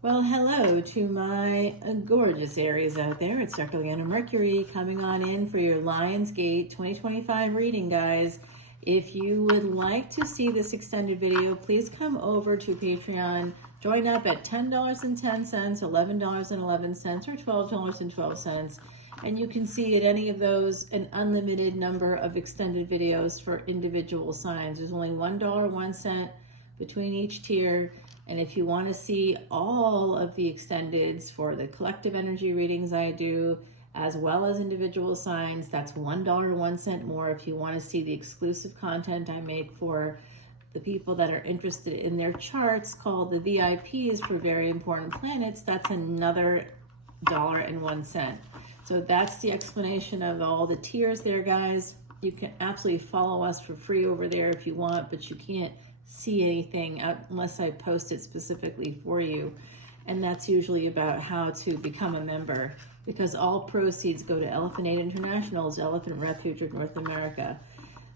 Well, hello to my gorgeous Aries out there. It's Dr. Leona Mercury coming on in for your Lionsgate 2025 reading, guys. If you would like to see this extended video, please come over to Patreon. Join up at $10.10, $11.11, or $12.12. And you can see at any of those an unlimited number of extended videos for individual signs. There's only $1.01 between each tier. And if you want to see all of the extendeds for the collective energy readings I do, as well as individual signs, that's $1.01 more. If you want to see the exclusive content I make for the people that are interested in their charts, called the VIPs for very important planets, that's another $1.01. So that's the explanation of all the tiers there, guys. You can absolutely follow us for free over there if you want, but you can't see anything unless I post it specifically for you. And that's usually about how to become a member, because all proceeds go to Elephant Aid International's Elephant Refuge of North America.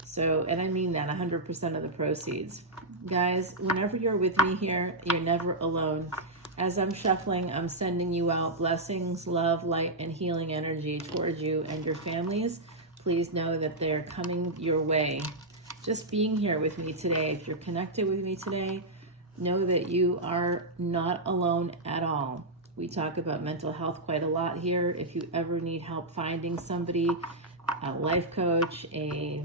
So, and I mean that 100% of the proceeds. Guys, whenever you're with me here, you're never alone. As I'm shuffling, I'm sending you out blessings, love, light, and healing energy towards you and your families. Please know that they're coming your way. Just being here with me today, if you're connected with me today, know that you are not alone at all. We talk about mental health quite a lot here. If you ever need help finding somebody, a life coach, a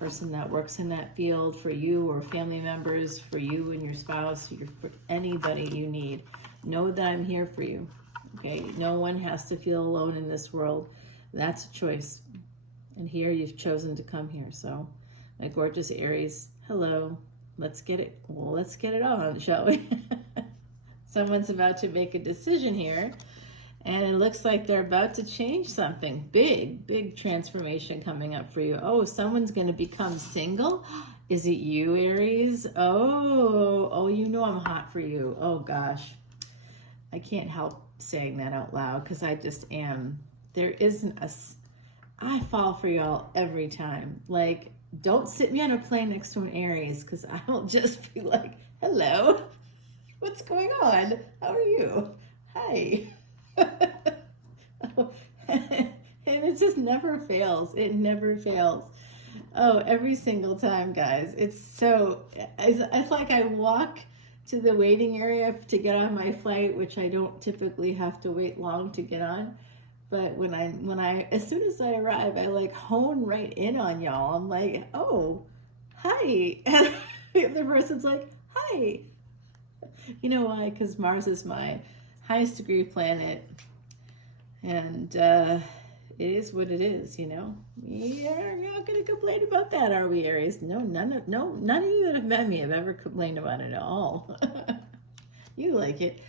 person that works in that field for you, or family members for you and your spouse, for anybody you need, know that I'm here for you. Okay, no one has to feel alone in this world. That's a choice. And here you've chosen to come here. So my gorgeous Aries, hello. Let's get it on, shall we? Someone's about to make a decision here, and it looks like they're about to change something. Big transformation coming up for you. Oh, someone's going to become single? Is it you, Aries? Oh, you know I'm hot for you. Oh, gosh. I can't help saying that out loud because I just am. There isn't I fall for y'all every time. Like, don't sit me on a plane next to an Aries, because I'll just be like, hello, what's going on? How are you? Hi. And it just never fails. It never fails. Oh, every single time, guys. It's like I walk to the waiting area to get on my flight, which I don't typically have to wait long to get on. But when I, as soon as I arrive, I like hone right in on y'all. I'm like, oh, hi. And the other person's like, hi. You know why? Because Mars is my highest degree planet. And it is what it is, you know? You're not going to complain about that, are we, Aries? No, none of you that have met me have ever complained about it at all. You like it.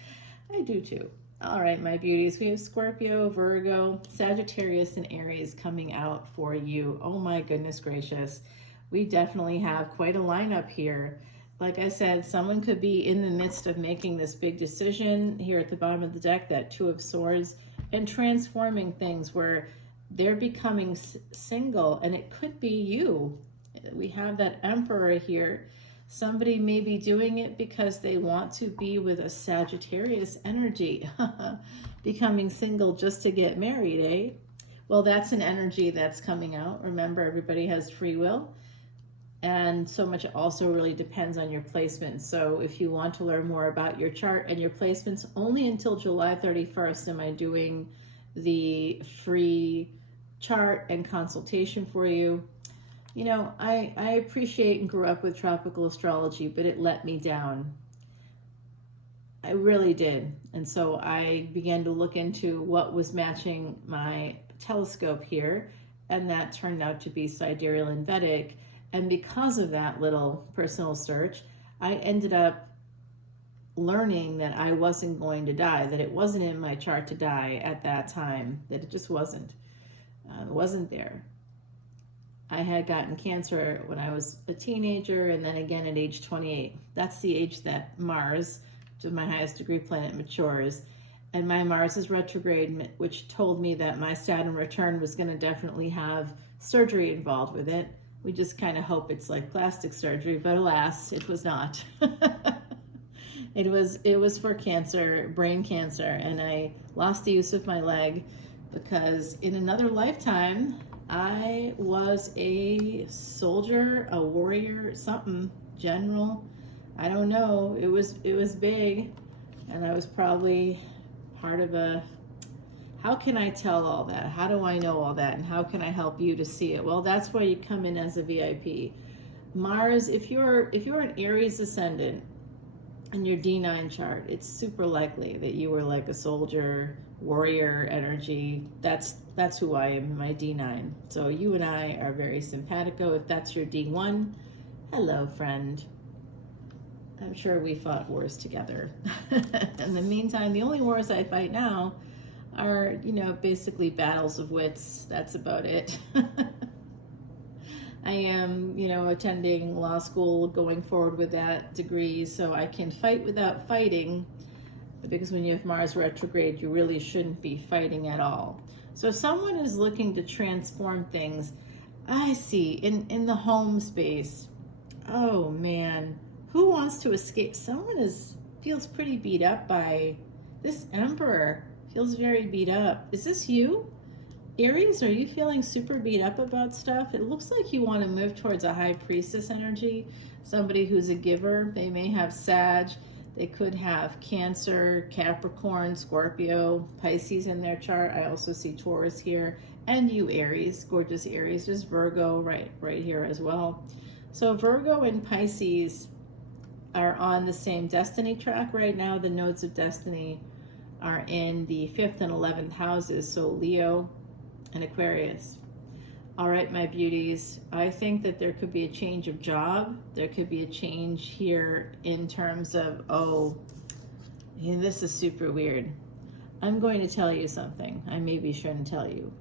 I do too. All right, my beauties, we have Scorpio, Virgo, Sagittarius, and Aries coming out for you. Oh my goodness gracious. We definitely have quite a lineup here. Like I said, someone could be in the midst of making this big decision here at the bottom of the deck, that Two of Swords, and transforming things where they're becoming single, and it could be you. We have that Emperor here. Somebody may be doing it because they want to be with a Sagittarius energy, becoming single just to get married, eh? Well, that's an energy that's coming out. Remember, everybody has free will, and so much also really depends on your placement. So if you want to learn more about your chart and your placements, only until July 31st am I doing the free chart and consultation for you. You know, I appreciate and grew up with tropical astrology, but it let me down. I really did. And so I began to look into what was matching my telescope here, and that turned out to be Sidereal and Vedic. And because of that little personal search, I ended up learning that I wasn't going to die, that it wasn't in my chart to die at that time, that it just wasn't. It wasn't there. I had gotten cancer when I was a teenager, and then again at age 28. That's the age that Mars, which is my highest degree planet, matures. And my Mars is retrograde, which told me that my Saturn return was going to definitely have surgery involved with it. We just kind of hope it's like plastic surgery, but alas, it was not. It was for cancer, brain cancer, and I lost the use of my leg because in another lifetime I was a soldier, a warrior, something, general. I don't know. It was big, and I was probably part of a. How can I tell all that? How do I know all that? And how can I help you to see it? Well, that's why you come in as a VIP. Mars, if you're an Aries ascendant in your D9 chart, it's super likely that you were like a soldier, warrior energy. That's who I am in my D9. So you and I are very simpatico. If that's your D1, hello, friend. I'm sure we fought wars together. In the meantime, the only wars I fight now are, basically battles of wits. That's about it. I am, attending law school, going forward with that degree, so I can fight without fighting, because when you have Mars retrograde, you really shouldn't be fighting at all. So if someone is looking to transform things, I see, in the home space, oh man, who wants to escape? Someone feels pretty beat up by this Emperor. Feels very beat up. Is this you? Aries, are you feeling super beat up about stuff? It looks like you want to move towards a high priestess energy, somebody who's a giver. They may have Sag, they could have Cancer, Capricorn, Scorpio, Pisces in their chart. I also see Taurus here, and you Aries, gorgeous Aries. There's Virgo right here as well. So Virgo and Pisces are on the same destiny track right now. The nodes of destiny are in the 5th and 11th houses, so Leo and Aquarius. All right, my beauties, I think that there could be a change of job. There could be a change here in terms of, this is super weird. I'm going to tell you something. I maybe shouldn't tell you,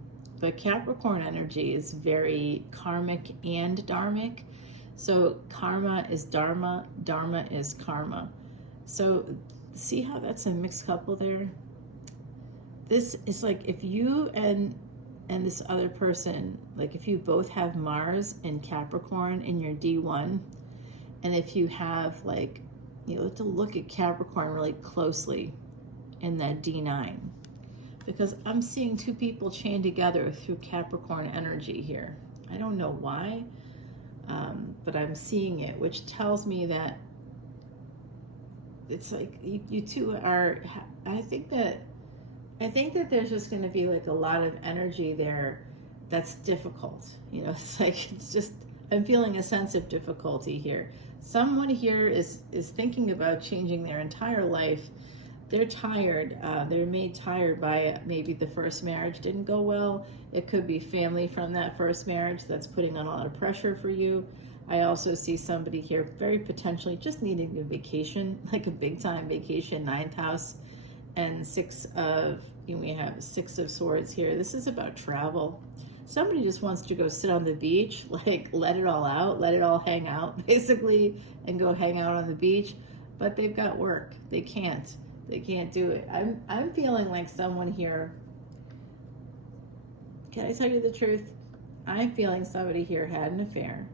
but Capricorn energy is very karmic and dharmic. So karma is dharma, dharma is karma. So see how that's a mixed couple there? This is like if you and this other person, like if you both have Mars and Capricorn in your D1, and if you have you have to look at Capricorn really closely in that D9, because I'm seeing two people chained together through Capricorn energy here. I don't know why, but I'm seeing it, which tells me that it's like you two are, I think that there's just going to be like a lot of energy there that's difficult. It's just, I'm feeling a sense of difficulty here. Someone here is thinking about changing their entire life. They're tired. They're made tired by maybe the first marriage didn't go well. It could be family from that first marriage that's putting on a lot of pressure for you. I also see somebody here very potentially just needing a vacation, like a big time vacation, 9th house. And we have 6 of Swords here. This is about travel. Somebody just wants to go sit on the beach, like let it all out, let it all hang out, basically, and go hang out on the beach. But they've got work. They can't do it. I'm feeling like someone here. Can I tell you the truth? I'm feeling somebody here had an affair,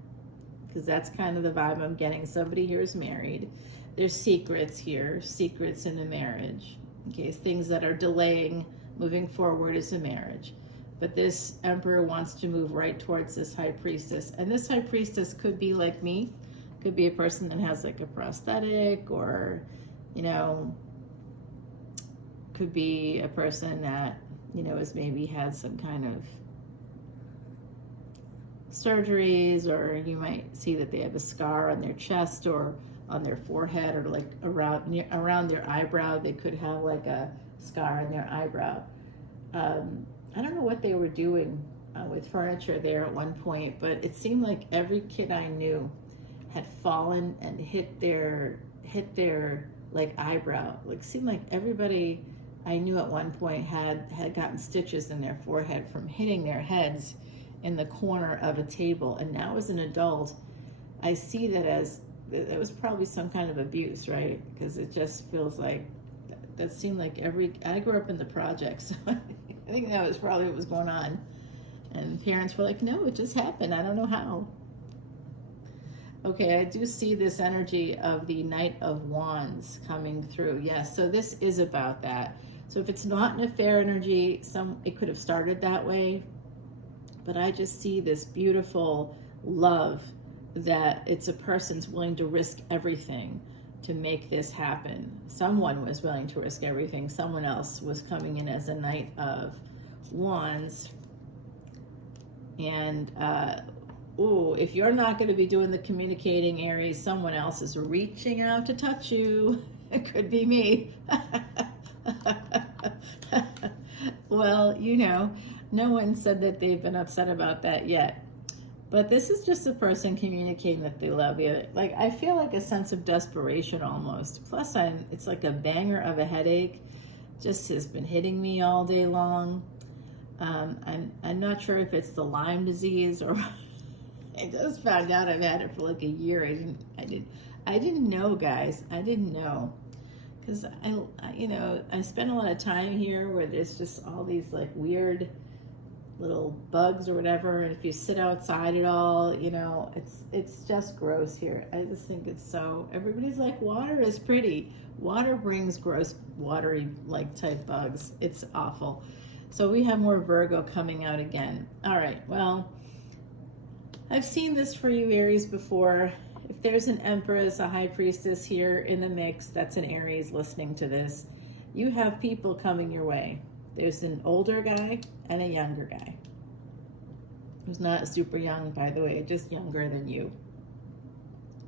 because that's kind of the vibe I'm getting. Somebody here is married. There's secrets here, secrets in a marriage. Okay, things that are delaying moving forward as a marriage. But this Emperor wants to move right towards this High Priestess. And this High Priestess could be like me, could be a person that has like a prosthetic, or, could be a person that, has maybe had some kind of surgeries, or you might see that they have a scar on their chest or on their forehead, or like around their eyebrow. They could have like a scar on their eyebrow. I don't know what they were doing with furniture there at one point, but it seemed like every kid I knew had fallen and hit their like eyebrow. Like, seemed like everybody I knew at one point had gotten stitches in their forehead from hitting their heads in the corner of a table. And now as an adult, I see that as it was probably some kind of abuse, right? Because it just feels like that seemed like I grew up in the projects, so I think that was probably what was going on. And parents were like, no, it just happened. I don't know how. Okay, I do see this energy of the Knight of Wands coming through. Yes, so this is about that. So if it's not an affair energy, it could have started that way. But I just see this beautiful love that it's a person's willing to risk everything to make this happen. Someone was willing to risk everything. Someone else was coming in as a Knight of Wands. And, if you're not going to be doing the communicating, Aries, someone else is reaching out to touch you. It could be me. Well, no one said that they've been upset about that yet. But this is just a person communicating that they love you. Like, I feel like a sense of desperation almost. Plus, it's like a banger of a headache. Just has been hitting me all day long. I'm not sure if it's the Lyme disease or I just found out I've had it for like a year. I didn't know, guys. I didn't know. Because I spend a lot of time here where there's just all these like weird little bugs or whatever, and if you sit outside at all, it's just gross here. I just think it's so, everybody's like, water is pretty. Water brings gross, watery like type bugs. It's awful. So we have more Virgo coming out again. All right, well, I've seen this for you, Aries, before. If there's an Empress, a High Priestess here in the mix, that's an Aries listening to this. You have people coming your way. There's an older guy and a younger guy. Who's not super young, by the way, just younger than you.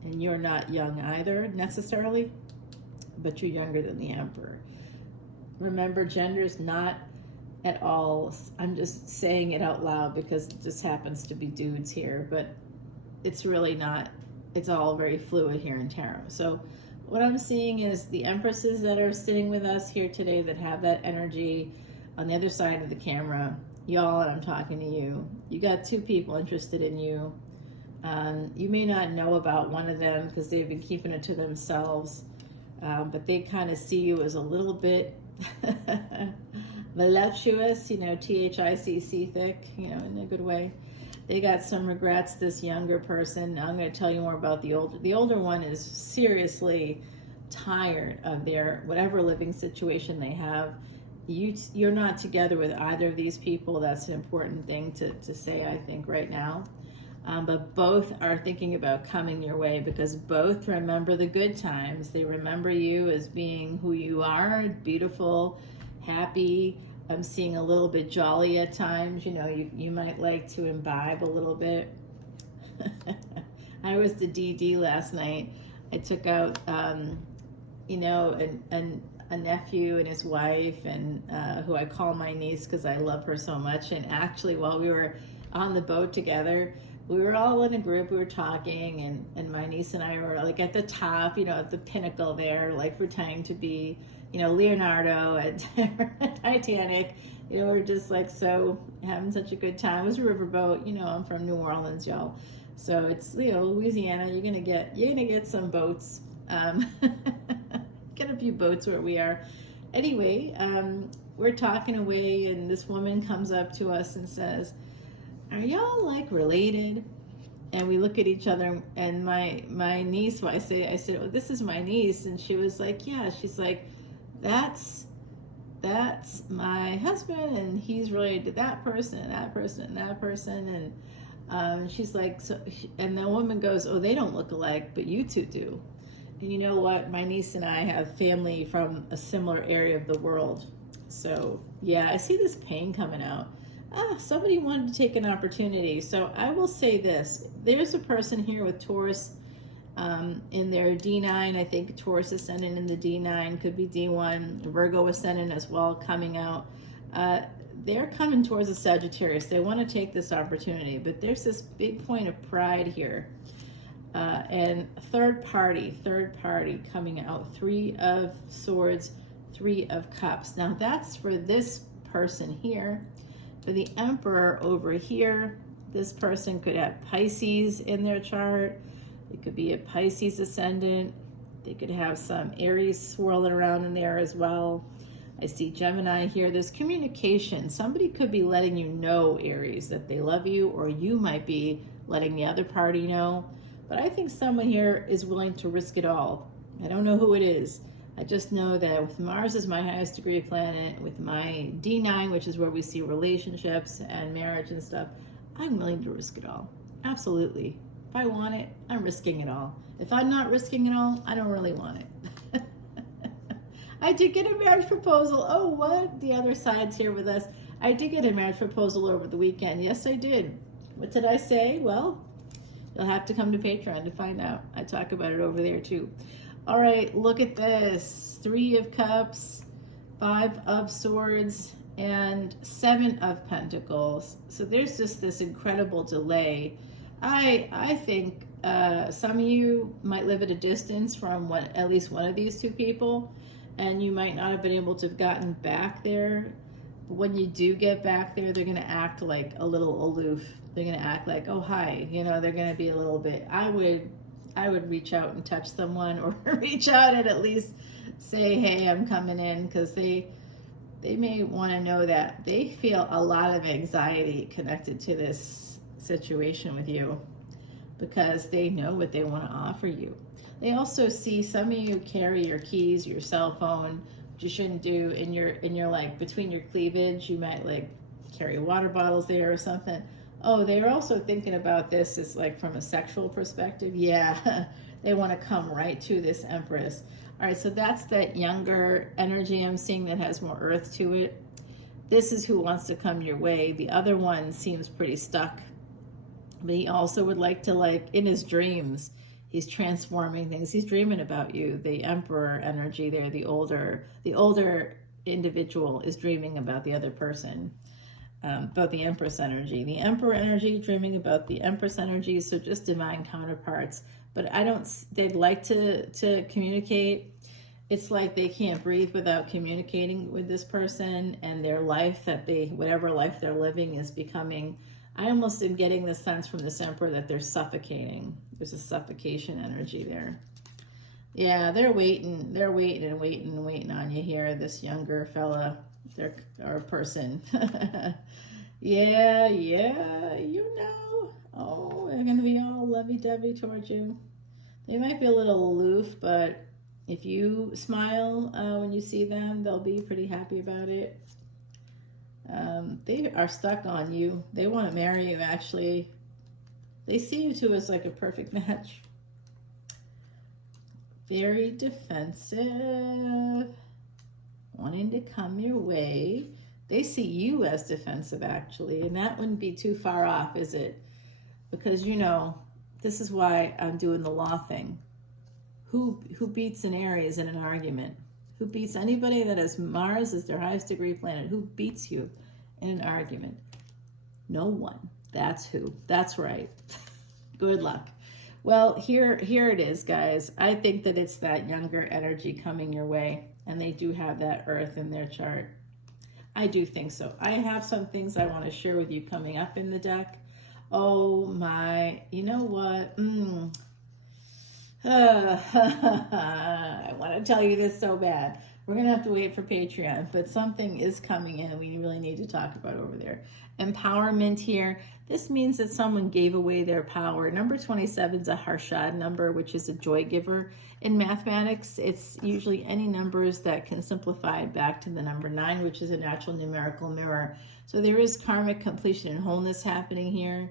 And you're not young either, necessarily, but you're younger than the Emperor. Remember, gender's not at all, I'm just saying it out loud because it just happens to be dudes here, but it's really not, it's all very fluid here in tarot. So what I'm seeing is the Empresses that are sitting with us here today that have that energy on the other side of the camera, y'all, and I'm talking to you. You got two people interested in you. You may not know about one of them because they've been keeping it to themselves, but they kind of see you as a little bit voluptuous, THICC thick, in a good way. They got some regrets, this younger person. Now I'm going to tell you more about the older. The older one is seriously tired of their whatever living situation they have. You're not together with either of these people. That's an important thing to say, I think, right now. But both are thinking about coming your way because both remember the good times. They remember you as being who you are, beautiful, happy. I'm seeing a little bit jolly at times. You might like to imbibe a little bit. I was the DD last night. I took out, a nephew and his wife, and who I call my niece because I love her so much. And actually, while we were on the boat together, we were all in a group, we were talking, and my niece and I were like at the top, at the pinnacle there, like pretending to be, Leonardo at Titanic. We're just like so having such a good time. It was a riverboat, I'm from New Orleans, y'all. So it's, Louisiana, you're gonna get some boats. Get a few boats where we are. Anyway, we're talking away, and this woman comes up to us and says, "Are y'all like related?" And we look at each other, and my niece, I said, "Oh, this is my niece," and she was like, "Yeah." She's like, "That's my husband, and he's related to that person, and that person, and that person." And she's like, and the woman goes, "Oh, they don't look alike, but you two do." And you know what? My niece and I have family from a similar area of the world. So yeah, I see this pain coming out. Somebody wanted to take an opportunity. So I will say this. There's a person here with Taurus in their D9. I think Taurus Ascendant in the D9, could be D1. Virgo Ascendant as well coming out. They're coming towards a Sagittarius. They want to take this opportunity, but there's this big point of pride here. And third party coming out. 3 of Swords, 3 of Cups. Now that's for this person here. For the Emperor over here, this person could have Pisces in their chart. It could be a Pisces ascendant. They could have some Aries swirling around in there as well. I see Gemini here. There's communication. Somebody could be letting you know, Aries, that they love you, or you might be letting the other party know. But I think someone here is willing to risk it all. I don't know who it is. I just know that with Mars as my highest degree planet, with my D9, which is where we see relationships and marriage and stuff, I'm willing to risk it all. Absolutely. If I want it, I'm risking it all. If I'm not risking it all, I don't really want it. I did get a marriage proposal. Oh, what? The other side's here with us. I did get a marriage proposal over the weekend. Yes, I did. What did I say? Well, you'll have to come to Patreon to find out. I talk about it over there too. All right, look at this. 3 of Cups, 5 of Swords, and 7 of Pentacles. So there's just this incredible delay. I think some of you might live at a distance from at least one of these 2 people, and you might not have been able to have gotten back there. But when you do get back there, they're going to act like a little aloof. They're going to act like, oh, hi. You know, they're going to be a little bit, I would reach out and touch someone, or reach out and at least say, hey, I'm coming in, because they may want to know that they feel a lot of anxiety connected to this situation with you, because they know what they want to offer you. They also see some of you carry your keys, your cell phone, which you shouldn't do in your like between your cleavage. You might like carry water bottles there or something. Oh, they're also thinking about this as like from a sexual perspective. Yeah, they want to come right to this Empress. All right, so that's that younger energy I'm seeing that has more earth to it. This is who wants to come your way. The other one seems pretty stuck, but he also would like to, like, in his dreams, he's transforming things. He's dreaming about you. The Emperor energy there, the older individual is dreaming about the other person. About the Empress energy. The Emperor energy dreaming about the Empress energy, so just divine counterparts. But they'd like to communicate. It's like they can't breathe without communicating with this person, and their life whatever life they're living is becoming, I almost am getting the sense from this Emperor that they're suffocating. There's a suffocation energy there. Yeah, they're waiting on you here, this younger fella. Or person. yeah, you know. Oh, they're going to be all lovey-dovey towards you. They might be a little aloof, but if you smile when you see them, they'll be pretty happy about it. They are stuck on you. They want to marry you, actually. They see you two as like a perfect match. Very defensive. Wanting to come your way. They see you as defensive, actually, and that wouldn't be too far off, is it? Because, you know, this is why I'm doing the law thing. Who beats an Aries in an argument? Who beats anybody that has Mars as their highest degree planet? Who beats you in an argument? No one. That's who. That's right. Good luck. Well, here it is, guys. I think that it's that younger energy coming your way. And they do have that earth in their chart. I do think so. I have some things I want to share with you coming up in the deck. Oh my, you know what? I want to tell you this so bad. We're going to have to wait for Patreon, but something is coming in and we really need to talk about over there. Empowerment here. This means that someone gave away their power. Number 27 is a Harshad number, which is a joy giver. In mathematics, it's usually any numbers that can simplify back to the number 9, which is a natural numerical mirror. So there is karmic completion and wholeness happening here.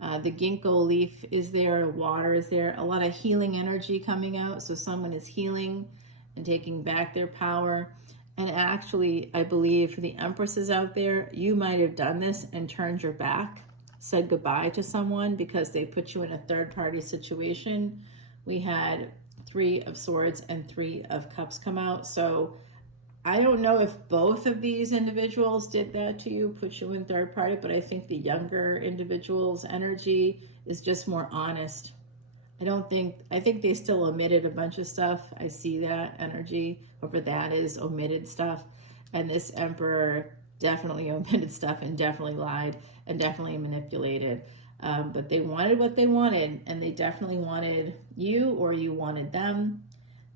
The ginkgo leaf is there, water is there, a lot of healing energy coming out. So someone is healing and taking back their power. And actually, I believe for the Empresses out there, you might have done this and turned your back, said goodbye to someone because they put you in a third-party situation. We had 3 of Swords and 3 of Cups come out. So I don't know if both of these individuals did that to you, put you in third party, but I think the younger individual's energy is just more honest. I think they still omitted a bunch of stuff. I see that energy, whoever that is, omitted stuff. And this Emperor definitely omitted stuff and definitely lied and definitely manipulated. But they wanted what they wanted, and they definitely wanted you or you wanted them.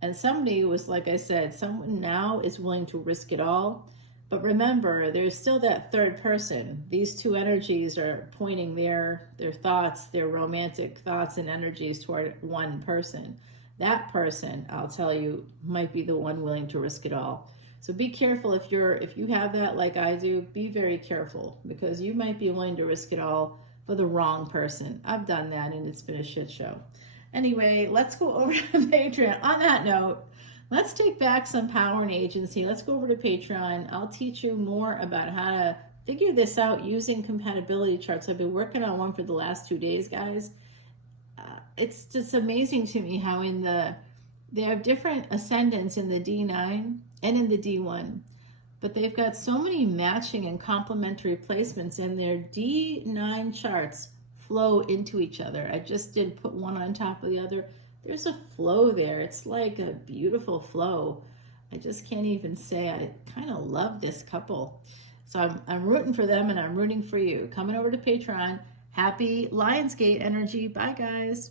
And somebody was, like I said, someone now is willing to risk it all. But remember, there's still that third person. These two energies are pointing their thoughts, their romantic thoughts and energies toward one person. That person, I'll tell you, might be the one willing to risk it all. So be careful if you have that like I do, be very careful, because you might be willing to risk it all for the wrong person. I've done that and it's been a shit show. Anyway, let's go over to Patreon. On that note, let's take back some power and agency. Let's go over to Patreon. I'll teach you more about how to figure this out using compatibility charts. I've been working on one for the last 2 days, guys. It's just amazing to me how they have different ascendants in the D9 and in the D1, but they've got so many matching and complementary placements, and their D9 charts flow into each other. I just did put one on top of the other. There's a flow there. It's like a beautiful flow. I just can't even say. I kind of love this couple. So I'm rooting for them, and I'm rooting for you. Coming over to Patreon. Happy Lionsgate energy. Bye, guys.